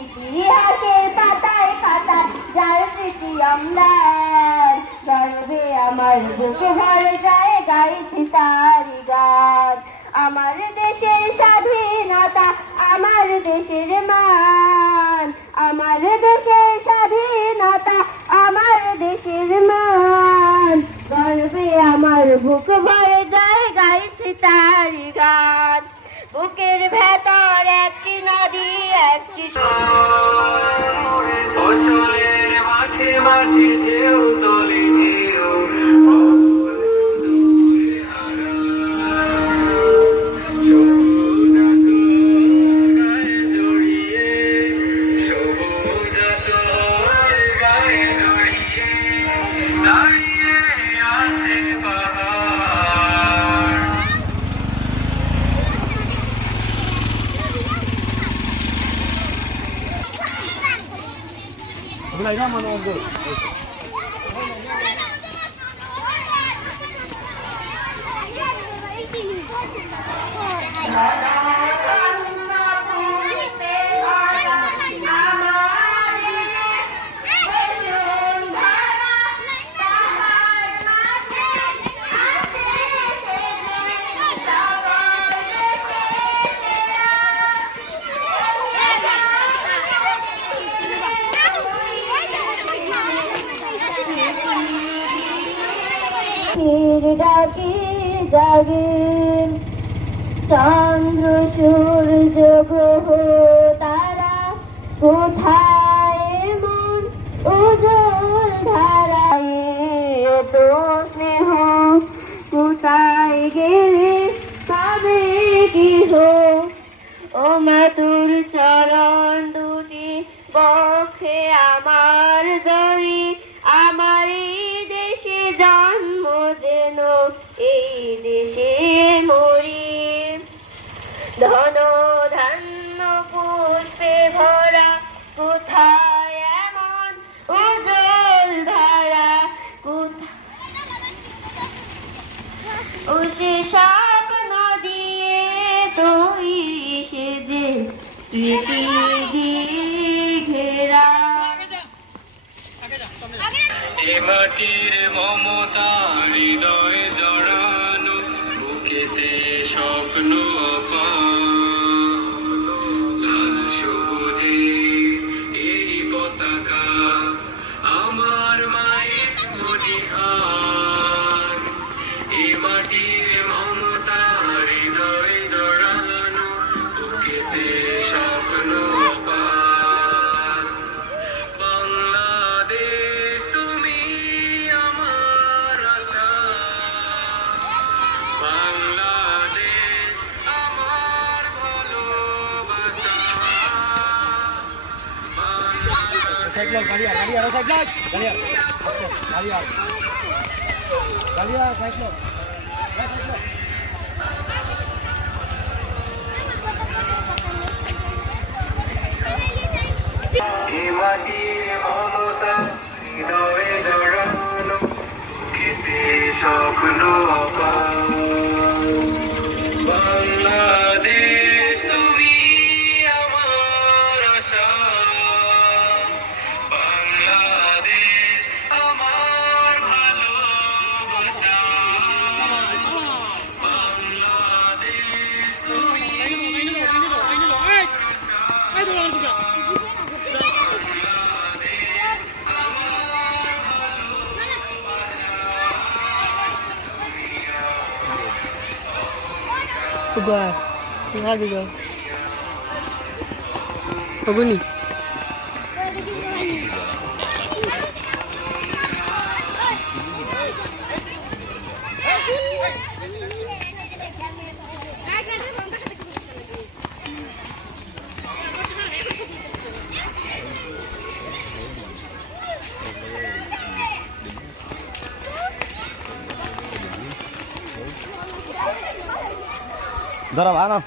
ইতিহাসের পাতায় পাতায় যার স্মৃতি অম্লান, গর্বে আমার বুকে ভরে যায় গাইছি তারি গান। আমার দেশের স্বাধীনতা, আমার দেশের মান, আমার দেশের স্বাধীনতা, আমার দেশের মান, গর্বে আমার বুক ভরে যায় গাইছি তারি গান। বুকের ভেতর একটি নদী, একটি ফসলের মাঠে মাঠে ঢেউ তো ডাকি জাগেন চন্দ্র সূর্য গ্রহ তারা কোথায় মন উজ্জ্বল ধারায় তো স্নেহ কোথায় গেলে পাবে কি ও মা তোর চরণ দুটি বক্ষে আমার ধরি আমার এই দেশে জন্ম যেন এই দেশে মরি ধন ধান্য পুষ্পে ভরা কোথায় এমন উজ্জ্বল ধারা ও সে স্বপ্ন দিয়ে তৈরি সেজে স্মৃতি দিয়ে ঘেরা এ মাটির মমতা হৃদয়ে জড়ানো বুকেতে স্বপ্ন লাল সবুজে এই পতাকা আমার মায়ের অধিকার এ মাটির মমতা হৃদয়ে জড়ানো বুকেতে স্বপ্ন साइड गाड़ी आ साइड गाड़ी आ साइड মাটির মমতা হৃদয়ে জড়ানো কেটে স্বপ্ন বাংলাদেশ তুমি আমার আশা বাংলাদেশ আমার ভালোবাসা বাংলাদেশ তুমি Udah, tinggal juga. Bagus nih. जरा भाना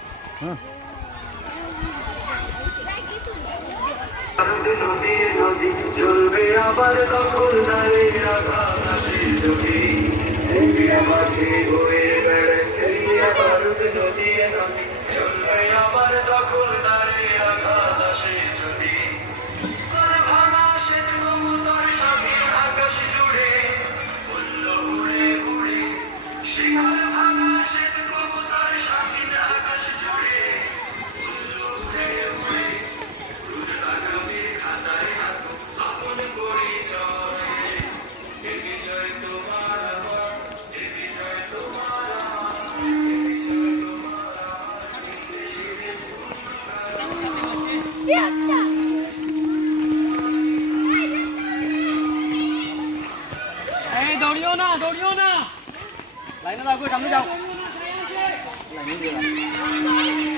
নদী নদী চলবে আবার তখন দাঁড়ে যদি মাঝে হয়ে বেড়াচ্ছে ভারত নদী নদী চলবে আবার তখন দাঁড়ে আঘাত আসে যদি ভাঙা সে কবুতর স্বাধীন আকাশ জুড়ে বলল উড়ে উড়ে শিকার ভাঙা সে কবুতর স্বাধীন আকাশ জুড়ে বলল উড়ে উড়ে আগামী খাতায় হাত আপন পরিচয় এ বিজয় তোমার আমার এ বিজয় তোমার আমার এ বিজয় তোমার दौड़ियो ना लाइन में जाओ सामने जाओ लाइन में